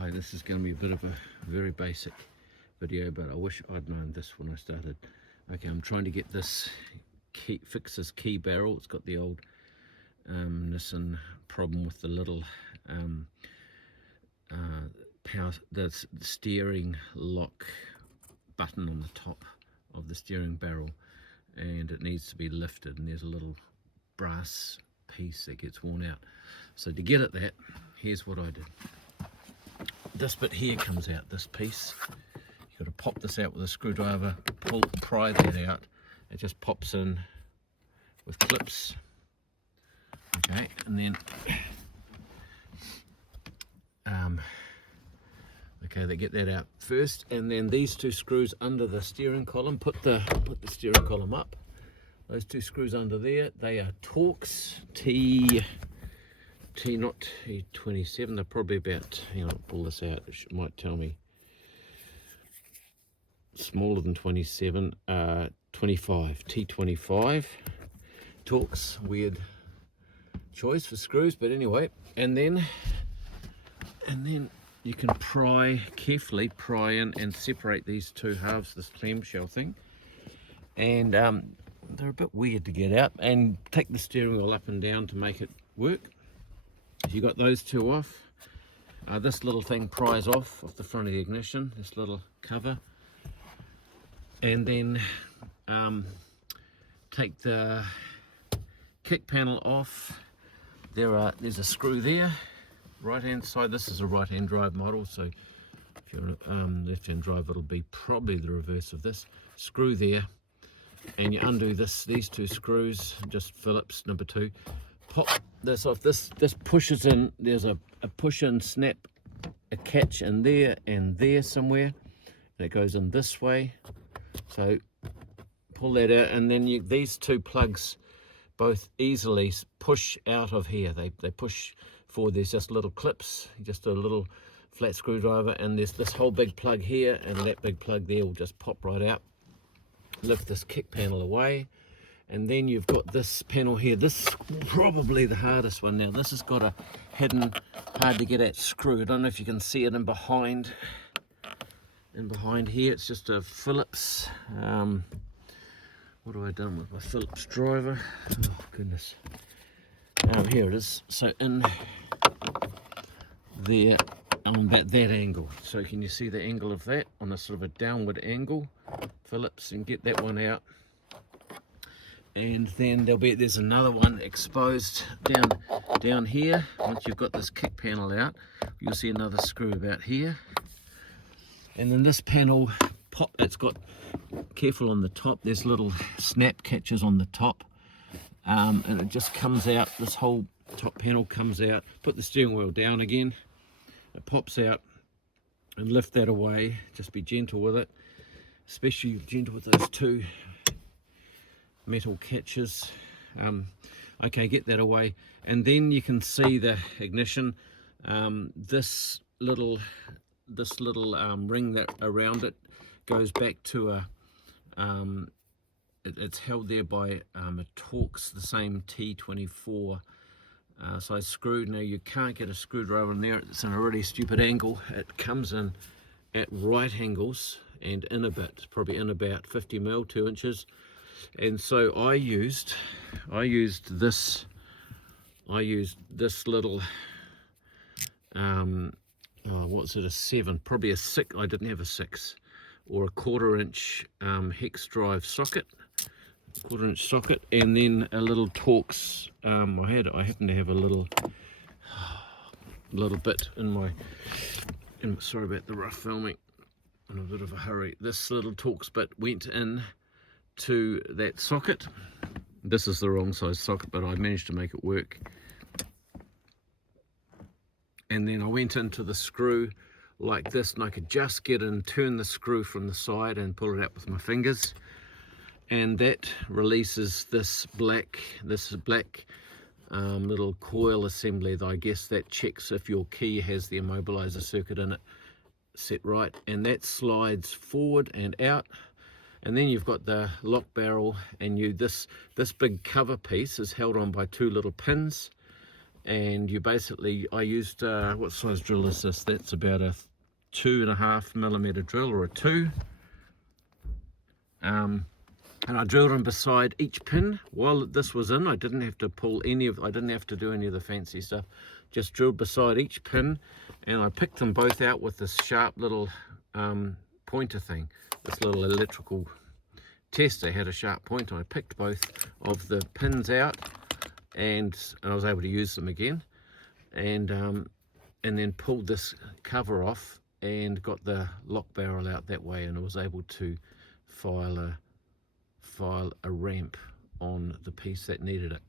Hi, this is going to be a bit of a very basic video, but I wish I'd known this when I started. Okay, I'm trying to get this fix this key barrel. It's got the old Nissan problem with the little the steering lock button on the top of the steering barrel, and it needs to be lifted, and there's a little brass piece that gets worn out. So to get at that, here's what I did. This bit here comes out, this piece. You've got to pop this out with a screwdriver, pry that out. It just pops in with clips. Okay, and then okay, they get that out first, and then these two screws under the steering column. Put the steering column up. Those two screws under there, they are Torx not T27, they're probably about, hang on, pull this out, it might tell me, smaller than 27, 25, T25, Torx, weird choice for screws, but anyway, and then you can carefully pry in and separate these two halves, this clamshell thing, and they're a bit weird to get out, and take the steering wheel up and down to make it work. If you got those two off, this little thing pries off the front of the ignition, this little cover, and then take the kick panel off. There's a screw there, right hand side. This is a right hand drive model, so if you're left hand drive, it'll be probably the reverse of this. Screw there, and you undo these two screws, just Phillips number 2. Pop this off. This pushes in. There's a push in snap, a catch in there and there somewhere, and it goes in this way. So pull that out, and then these two plugs both easily push out of here. They push forward. There's just little clips, just a little flat screwdriver, and there's this whole big plug here, and that big plug there will just pop right out. Lift this kick panel away, and then you've got this panel here. This is probably the hardest one. Now this has got a hidden, hard to get at screw. I don't know if you can see it in behind here. It's just a Phillips. What have I done with my Phillips driver? Oh goodness. Here it is. So in there, about that angle. So can you see the angle of that on a sort of a downward angle? Phillips, and get that one out. And then there's another one exposed down here. Once you've got this kick panel out, you'll see another screw about here. And then this panel it's got, careful on the top, there's little snap catches on the top, and it just comes out. This whole top panel comes out. Put the steering wheel down again, it pops out, and lift that away. Just be gentle with it, especially gentle with those two metal catches. Okay, get that away, and then you can see the ignition. This little ring that around it goes back to it's held there by a Torx, the same T24 size screw. Now you can't get a screwdriver in there, it's in a really stupid angle. It comes in at right angles and in a bit, probably in about 50 mil, 2 inches. And so I used this little what's it, a 7, probably a 6. I didn't have a 6, or a 1/4 inch hex drive socket, 1/4 inch socket, and then a little Torx. I happen to have a little bit sorry about the rough filming, in a bit of a hurry. This little Torx bit went in to that socket. This is the wrong size socket, but I managed to make it work. And then I went into the screw like this, and I could just get in, turn the screw from the side and pull it out with my fingers, and that releases this black little coil assembly that I guess that checks if your key has the immobilizer circuit in it set right, and that slides forward and out. And then you've got the lock barrel, and this big cover piece is held on by 2 little pins, and you basically, I used, what size drill is this? That's about a 2.5mm drill, or a 2. And I drilled in beside each pin. While this was in, I didn't have to pull any of, I didn't have to do any of the fancy stuff. Just drilled beside each pin, and I picked them both out with this sharp little pointer thing. This little electrical tester had a sharp pointer. I picked both of the pins out, and I was able to use them again. And then pulled this cover off and got the lock barrel out that way, and I was able to file a ramp on the piece that needed it.